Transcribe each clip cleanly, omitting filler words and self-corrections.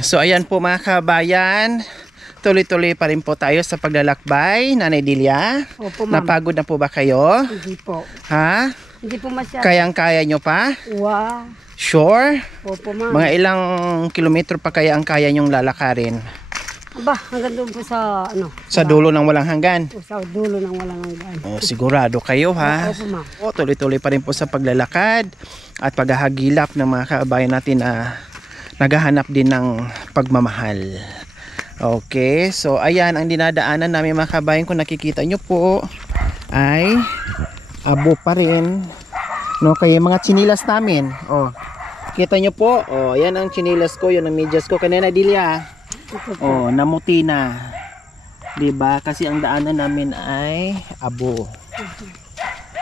So ayan po mga kabayan, tuloy-tuloy pa rin po tayo sa paglalakbay. Nanay Delia, Opo, ma'am. napagod na po ba kayo? Hindi po. Ha? Hindi po masyado. Kayang-kaya nyo pa? Wow. Sure? Opo, ma'am. Mga ilang kilometro pa kaya ang kaya nyong lalakarin? Aba, hanggang doon po sa ano? Sa dulo ng walang hanggan? Sa dulo ng walang hanggan. Oh, sigurado kayo ha? Opo, ma'am. O, tuloy-tuloy pa rin po sa paglalakad at paghahagilap ng mga kabayan natin na naghahanap din ng pagmamahal. Okay, so ayan ang dinadaanan namin mga kabayan. Kung nakikita nyo po ay abo pa rin, no? Kaya mga chinilas namin, oh, kita nyo po, oh, yan ang chinilas ko, yun ang medyas ko kanina, Delia. Oh, namuti na, diba? Kasi ang daanan namin ay abo.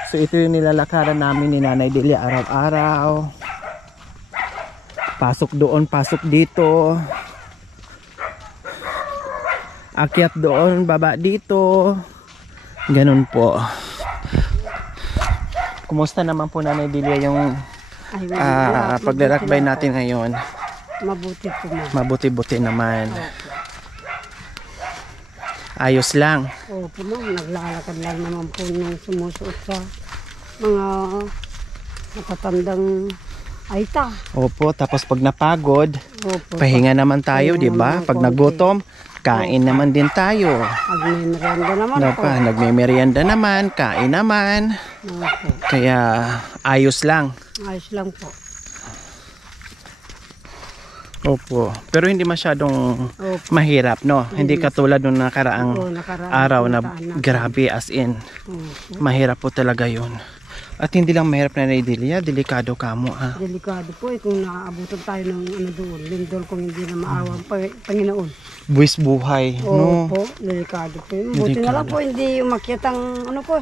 So ito yung nilalakaran namin ni Nanay Delia araw-araw. Pasok doon, pasok dito. Akyat doon, baba dito. Ganun po. Kumusta naman po Nanay Delia yung paglalakbay natin ngayon? Mabuti po, ma'am. Mabuti-buti naman. Ayos lang. Opo, ma'am. Naglalakad lang naman po nung sumusuot sa mga natatandang aita. Opo, tapos pag napagod, Opo. pahinga naman tayo, di ba? Pag nagutom, kain naman din tayo. Nagmimerienda naman Ano po. pa, nagmemerienda naman, kain naman. Opo. Kaya ayos lang. Ayos lang po. Opo. Pero hindi masyadong Opo. mahirap, no? Hindi katulad nung nakaraang Opo, nakaraang araw na puntaan natin. grabe as in. Opo. Mahirap po talaga yun. At hindi lang mahirap na Delia, delikado ka mo ha. Delikado po kung naaabutan tayo ng ano doon. Lindol kung hindi na maawa ang Panginoon. Buwis buhay, no? Opo, delikado po yun. Buti na lang po hindi umakyat ang ano ko.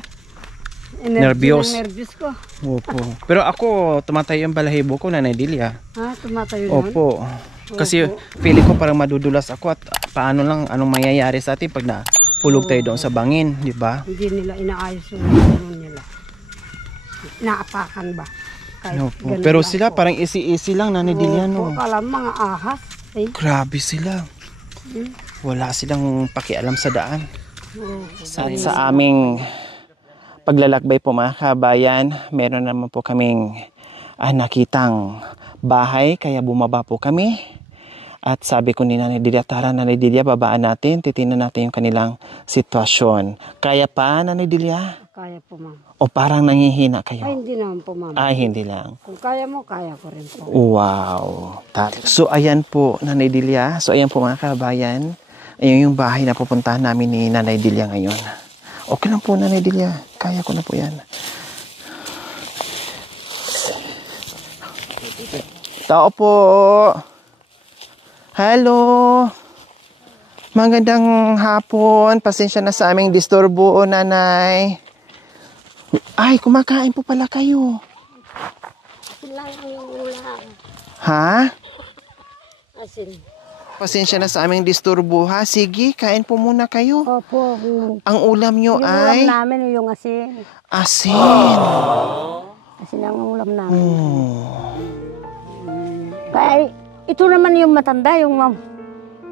Nervyos. Nervyos ko. Opo. Pero ako, tumatayo yung balahibo ko na Delia. Ha, tumatayo naman. Opo. Kasi feeling ko parang madudulas ako at paano lang, anong mangyayari sa atin pag napulog tayo doon sa bangin, di ba? Hindi nila inaayos yung ano nila. Naapakan ba? Kahit Opo. ganun Pero lang sila po. parang easy lang na Delia, Opo, no? kala mo mga ahas. Eh. Grabe sila. Hmm. Wala silang pakialam sa daan. Opo. At sa aming paglalakbay po mga kabayan, meron naman po kaming nakitang bahay, kaya bumaba po kami. At sabi ko ni Nanay Delia, tara Nanay Delia, babaan natin, titingnan natin yung kanilang sitwasyon. Kaya pa Nanay Delia? Kaya po, ma'am. O parang nangihina Ay, kayo? hindi naman po, ma'am. Ay, hindi lang. Kung kaya mo, kaya ko rin po. Wow. So ayan po Nanay Delia, so ayan po mga kabayan, ayun yung bahay na pupuntahan namin ni Nanay Delia ngayon. Okay lang po Nanay Delia, kaya ko na po yan. Tao po. Hello. Magandang hapon. Pasensya na sa aming disturbo, Nanay. Ay, kumakain po pala kayo. Lang yung ulam. Ha? Asin. Pasensya na sa aming disturbo ha. Sige, kain po muna kayo. Opo. Ang ulam nyo Yung ay ulam namin yung asin. asin. Asin ang ulam namin. Oh. Kaya ito naman yung matanda, yung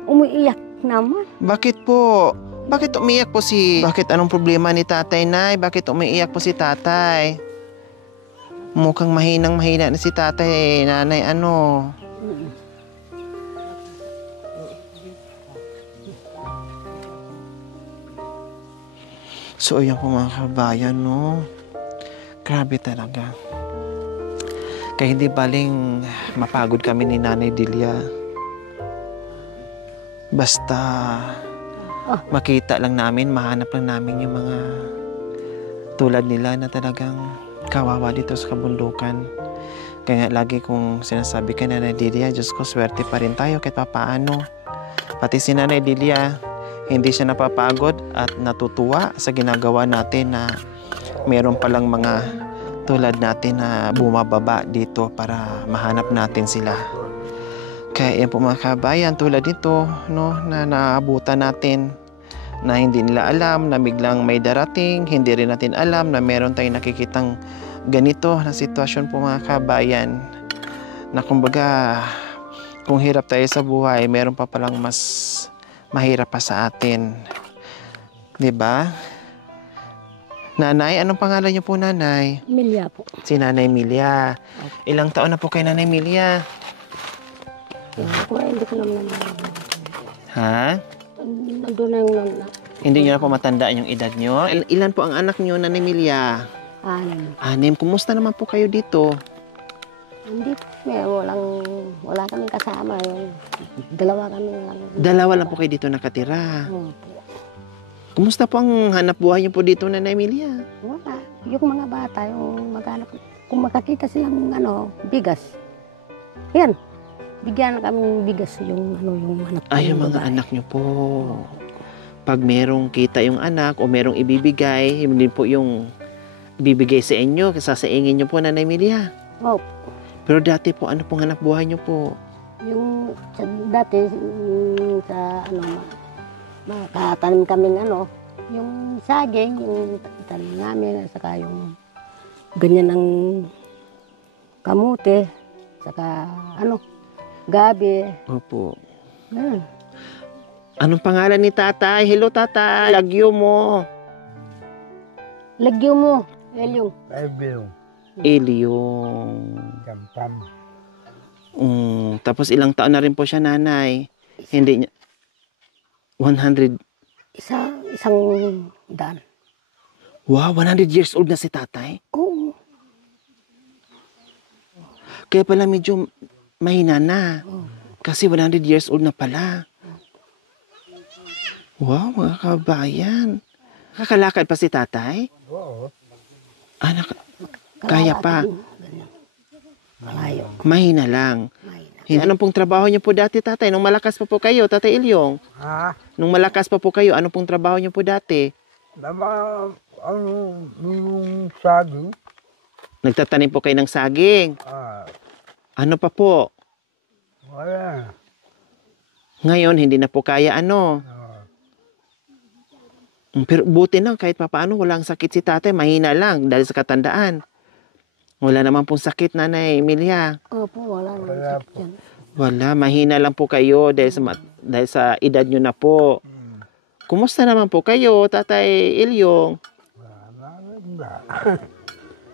umiiyak naman. Bakit po? Bakit umiiyak po si... Bakit anong problema ni tatay, Nay? Bakit umiiyak po si tatay? Mukhang mahina na si tatay, Nanay. Ano? So, ayan po mga kabayan, no? Grabe talaga. Kaya hindi baling mapagod kami ni Nanay Delia. Basta makita lang namin, mahanap lang namin yung mga tulad nila na talagang kawawa dito sa kabundukan. Kaya lagi kong sinasabi kay Nanay Delia, Diyos ko, swerte pa rin tayo kahit papaano. Pati si Nanay Delia, hindi siya napapagod at natutuwa sa ginagawa natin na meron palang mga tulad natin na bumababa dito para mahanap natin sila. Kaya yan po mga kabayan, tulad nito, no, na naabutan natin na hindi nila alam na biglang may darating, hindi rin natin alam na meron tayong nakikitang ganito na sitwasyon po mga kabayan na kumbaga kung hirap tayo sa buhay, meron pa palang mas mahirap pa sa atin. 'Di ba? Nanay, anong pangalan niyo po, Nanay? Milya po. Si Nanay Milia. Ilang taon na po kay Nanay Milia? Ako hindi ko naman Ha? nandun na yung Hindi niyo na po matandaan yung edad niyo? Ilan po ang anak niyo, Nanay Milia? anim. 6. Kumusta naman po kayo dito? Hindi po, wala kaming kasama. Yung dalawa kami lang. 2 lang po kayo dito nakatira. Opo. Kumusta po ang hanap buhay niyo po dito, Nanay Milia? Wala. Yung mga bata, yung maghanap. Kung makakita silang bigas, yan. Bigyan kami bigas yung anak. Ay, yung mga anak niyo po. Pag merong kita yung anak o merong ibibigay, hindi po yung ibibigay sa inyo, sasaingin niyo po, Nanay Milia. Opo. Pero dati po, ano pong hanap buhay niyo po? Yung dati, sa makatanim kaming yung saging, yung tanim namin, saka yung ganyan ng kamote, saka gabi. Opo. Ganun. Anong pangalan ni tatay? Hello, tatay. Lagyo mo. Lagyo mo, Elyong. Ilyong. Jampam. Tapos ilang taon na rin po siya, Nanay? Hindi niya. 100. Isang daan. Wow, 100 years old na si tatay? Oo. Kaya pala medyo mahina na. Kasi 100 years old na pala. Wow, mga kabayan. Kakalakad pa si tatay? Oo. Kaya pa. Ganyan. Malayo. Mahina lang. Mahina. Anong pong trabaho niyo po dati, tatay? Nung malakas pa po kayo, Tatay Ilyong? Ha? Nung malakas pa po kayo, anong pong trabaho niyo po dati? Yung saging. Nagtatanim po kayo ng saging. Ano pa po? Wala. Ngayon, hindi na po kaya Pero buti na, kahit papaano, walang sakit si tatay. Mahina lang dahil sa katandaan. Wala naman pong sakit, Nanay Emilia. Opo, wala naman Wala sakit yan. Wala, mahina lang po kayo dahil sa edad nyo na po. Kumusta naman po kayo, Tatay Ilyong?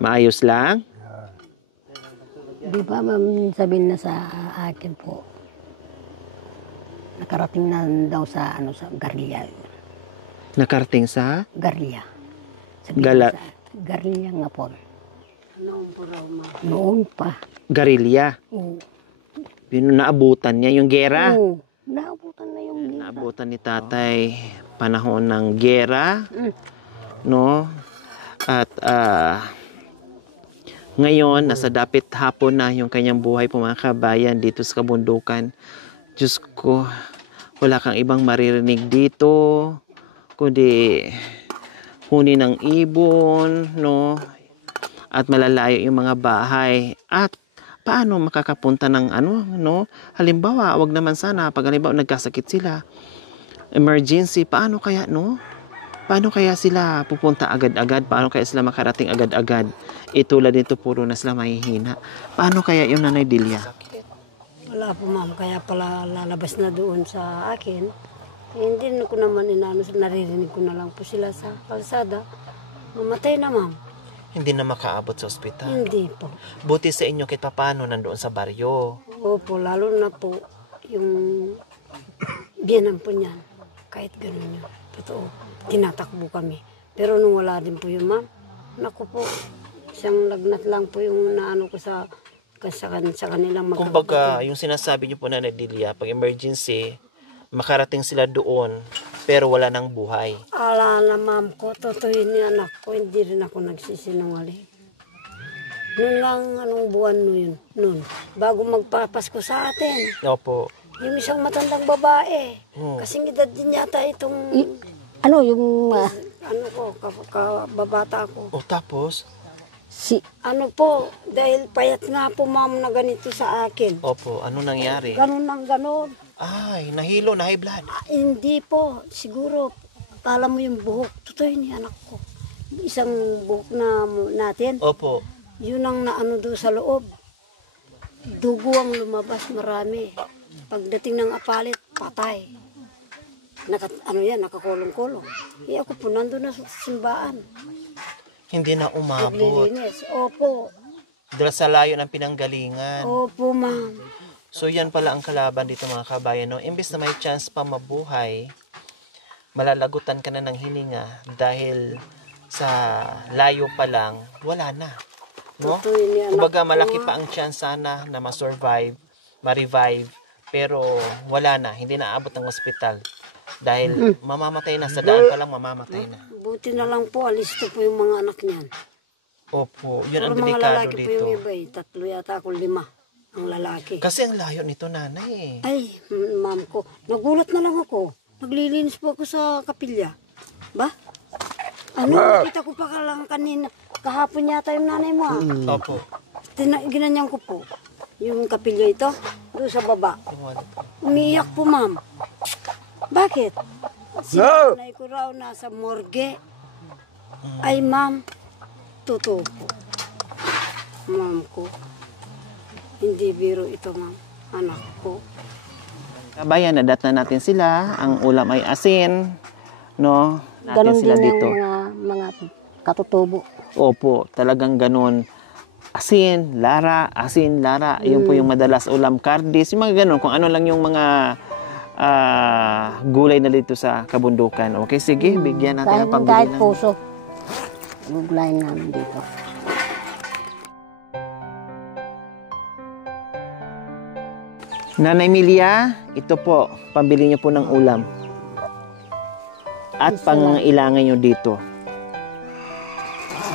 Maayos lang? Di ba, ma'am, sabihin na sa akin po, nakarating na daw sa Garlia. Nakarating sa? Garlia. Gala- Garlia nga po. Noon pa. Garilya. Oo. Yun, naabutan niya yung gera. Oo. Naabutan na yung gita. Naabutan ni tatay panahon ng gera. Mm. No? At ngayon, nasa dapit hapon na yung kanyang buhay po, mga kabayan, dito sa kabundukan. Diyos ko, wala kang ibang maririnig dito, kundi huni ng ibon, no? At malalayo yung mga bahay. At paano makakapunta ng no? Halimbawa, wag naman sana, pag halimbawa nagkasakit sila, emergency, paano kaya, no? Paano kaya sila pupunta agad-agad? Paano kaya sila makarating agad-agad? Tulad nito, puro na sila mahihina. Paano kaya yung Nanay Delia? Wala po, ma'am. Kaya pala lalabas na doon sa akin. Hindi ko naman naririnig ko na lang po sila sa kalsada. Mamatay na, ma'am. Hindi na makaabot sa ospital. Hindi po. Buti sa inyo kahit paano nandoon sa baryo. Opo, lalo na po yung biyanan po niyan. Kahit ganun yun. Totoo. Tinatakbo kami. Pero nung wala din po yun, ma'am, naku po, isang lagnat lang po yung naano ko sa kanilang magkakapatid. Kumbaga, yung sinasabi niyo po, Nanay Delia, pag emergency, makarating sila doon, pero wala nang buhay. Ala na, ma'am ko, totoo ni anak ko, hindi rin ako nagsisinungaling. Noon lang, anong buwan noon, bago magpapasko sa atin. Opo. Yung isang matandang babae, kasing edad din yata itong... yung... kababata ko. O tapos? Dahil payat nga po, ma'am, na ganito sa akin. Opo, ano nangyari? Ganun ng ganun. Ay, nahilo, na high blood. Hindi po, siguro, pala mo yung buhok. Totoo yun, anak ko. Isang buhok na natin. Opo. Yun ang naano doon sa loob. Dugo ang lumabas, marami. Pagdating ng apalit, patay. Nakakulong-kulong. Ako po nandun na sa simbahan. Hindi na umabot. Naglilinis. Opo. Dahil sa layo ng pinanggalingan. Opo, ma'am. So yan pala ang kalaban dito mga kabayan. No? Imbes na may chance pa mabuhay, malalagutan ka na ng hininga dahil sa layo pa lang, wala na. No? Kumbaga malaki pa ang chance sana na ma-survive, ma-revive, pero wala na, hindi na aabot ng ospital. Dahil mamamatay na, sa daan pa lang mamamatay na. Buti na lang po, alis na po yung mga anak niyan. Opo, yun ang Pero mga delikado lalaki po dito. yung iba eh. 3 yata ako 5 ang lalaki. Kasi ang layo nito, nanay. Ay, ma'am ko, nagulat na lang ako. Naglilinis po ako sa kapilya. Ba? Nakita ko pa ka lang kanina. Kahapon yata yung nanay mo. Opo. Ginanyan ko po. Yung kapilya ito, doon sa baba. Umiiyak po, ma'am. Bakit? Sinanay ko raw nasa morgue. Ay, ma'am, totoo po. Ma'am ko. Hindi biro ito, ma'am. Anak ko. Kabayan, nadat na natin sila. Ang ulam ay asin. No? Natin Ganon sila din dito. yung mga katutubo. Opo, talagang ganun. Asin, lara, asin, lara. Yun po yung madalas ulam, kardis. Yung mga ganun. Kung ano lang yung mga gulay na dito sa kabundukan. Okay, sige. Bigyan natin ng pambili Kahit ng... puso. Guglayin namin dito. Nanay Milia, ito po, pambili niyo po ng ulam. At pangailangan niyo dito.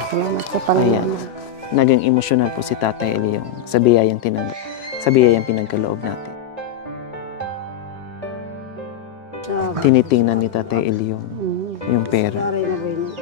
Salamat sa Ayan. Panginoon. Naging emosyonal po si Tatay Eliong sa biyayang pinagkaloob natin. Tinitingnan ni Tatay Eliong yung pera. Aray na ba yun?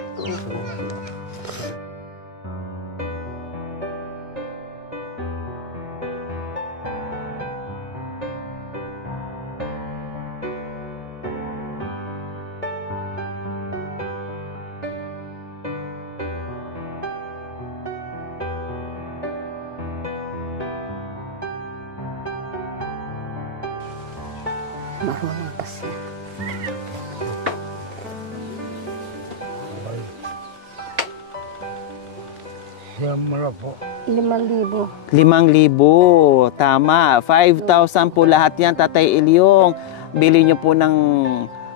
Marunong kasi. Siyempre po. 5,000. 5,000. Tama. 5,000 po lahat yan, Tatay Eliong. Bili nyo po ng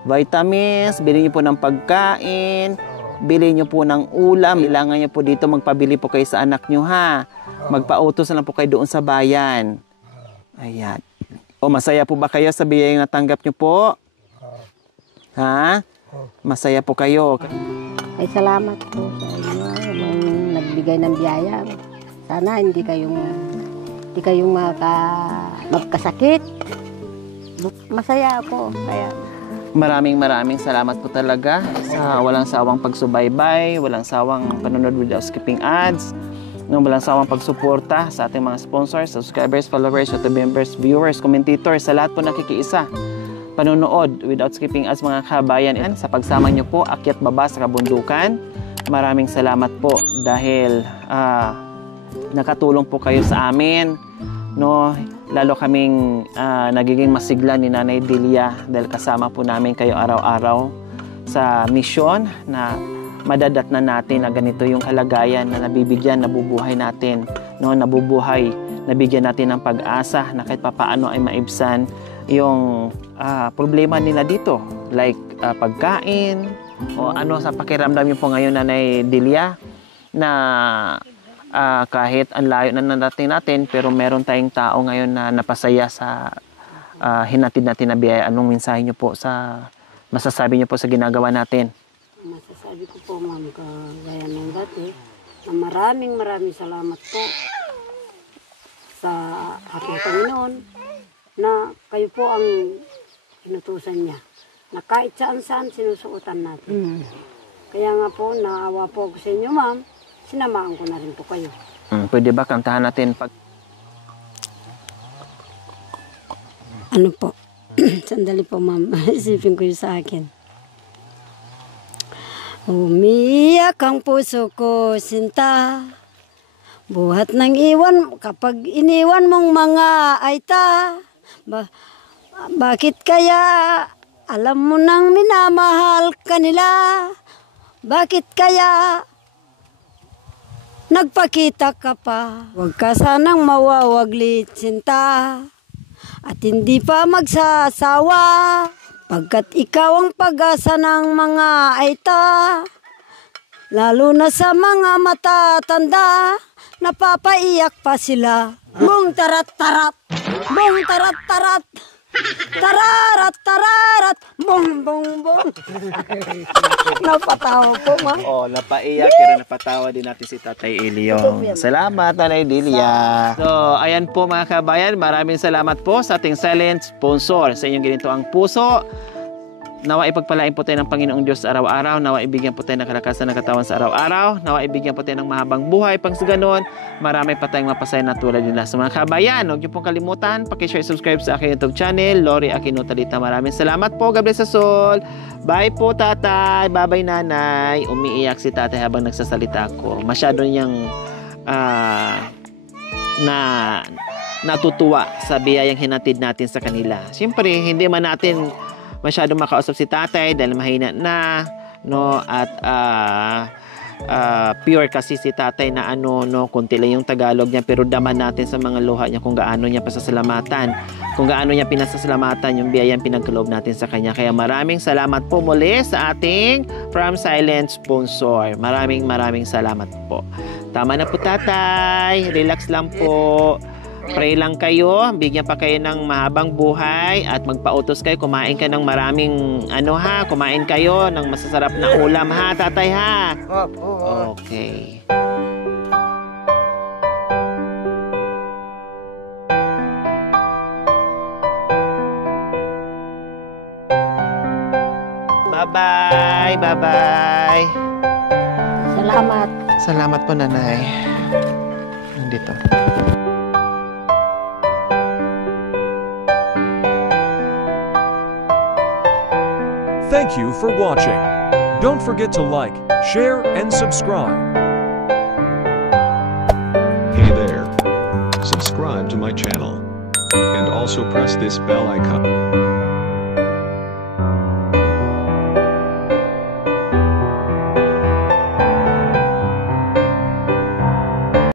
vitamins, bili nyo po ng pagkain, bili nyo po ng ulam. Kailangan nyo po dito, magpabili po kayo sa anak nyo, ha? Magpautos na lang po kayo doon sa bayan. Ayan. O, masaya po ba kayo sa biyayang natanggap nyo po? Ha? Masaya po kayo. Ay, salamat po sa inyo. Nung nagbigay ng biyaya. Sana hindi kayong magkasakit. Masaya ako. Kaya Maraming salamat po talaga sa walang sawang pagsubaybay, walang sawang panonood without skipping ads, walang sawang pagsuporta sa ating mga sponsors, subscribers, followers, YouTube members, viewers, commentators, sa lahat po nakikiisa. Panonood without skipping ads, mga kabayan, sa pagsama nyo po, akyat baba sa kabundukan. Maraming salamat po dahil nakatulong po kayo sa amin, no? Lalo kaming nagiging masigla ni Nanay Delia dahil kasama po namin kayo araw-araw sa misyon na madadat na natin na ganito yung kalagayan na nabibigyan, nabubuhay natin, no? Nabubuhay, nabigyan natin ng pag-asa na kahit papaano ay maibsan yung problema nila dito, like pagkain o ano sa pakiramdam niyo po ngayon, Nanay Delia, na kahit ang layo na narating natin, pero meron tayong tao ngayon na napasaya sa hinatid natin na biyaya. Anong mensahe niyo po masasabi niyo po sa ginagawa natin? masasabi ko po, ma'am, kagaya ng dati, na maraming salamat po sa ating Panginoon na kayo po ang inutusan niya. Na kahit saan-saan sinusuotan natin. Kaya nga po, naawa po ako sa inyo, ma'am. Sinamaan ko na rin po kayo. Pwede ba kantahan natin pag... Ano po? Sandali po, ma'am. Isipin ko yung sa akin. Umiyak ang puso ko, sinta. Buhat ng iwan, kapag iniwan mong mga aita. Bakit kaya alam mo nang minamahal ka nila? Bakit kaya nagpakita ka pa? Huwag ka sanang mawawaglit sinta at hindi pa magsasawa, pagkat ikaw ang pag-asa ng mga aita. Lalo na sa mga matatanda, napapaiyak pa sila. Bong tarat-tarat, bong tarat-tarat, tararat-tararat, bong bong bong. Napatawa po, ma'am. Oh, napaiyak pero napatawa din natin si Tatay Elio. Salamat, Nanay Delia. So, ayan po mga kabayan, maraming salamat po sa ating silent sponsor sa inyong ginito ang puso. Nawa ipagpalain po tayo ng Panginoong Diyos araw-araw. Nawa ibigyan po tayo ng kalakasan ng katawan sa araw-araw. Nawa ibigyan po tayo ng mahabang buhay. Pang sa ganon, marami pa tayong mapasaya na tulad nila. Sa mga kabayan, huwag niyo pong kalimutan, pakishare, subscribe sa aking YouTube channel, Lori Aquino Talita. Maraming salamat po. God bless us all. Bye po, tatay. Bye-bye, nanay. Umiiyak si tatay habang nagsasalita ko. Masyado niyang natutuwa sa biyayang hinatid natin sa kanila. Siyempre, hindi man natin masyadong makausap si tatay dahil mahina na, no, at pure kasi si tatay na kunti lang yung Tagalog niya, pero daman natin sa mga luha niya kung gaano niya pasasalamatan, kung gaano niya pinasasalamatan yung biyayang pinagkaloob natin sa kanya. Kaya maraming salamat po muli sa ating From Silent sponsor. Maraming salamat po. Tama na po, tatay. Relax lang po. Pray lang kayo, bigyan pa kayo ng mahabang buhay at magpautos kayo, kumain ka ng maraming kumain kayo ng masasarap na ulam ha, tatay ha. Okay. Bye-bye, bye-bye. Salamat. Salamat po, nanay. Nandito. Thank you for watching. Don't forget to like, share, and subscribe. Hey there. Subscribe to my channel. And also press this bell icon.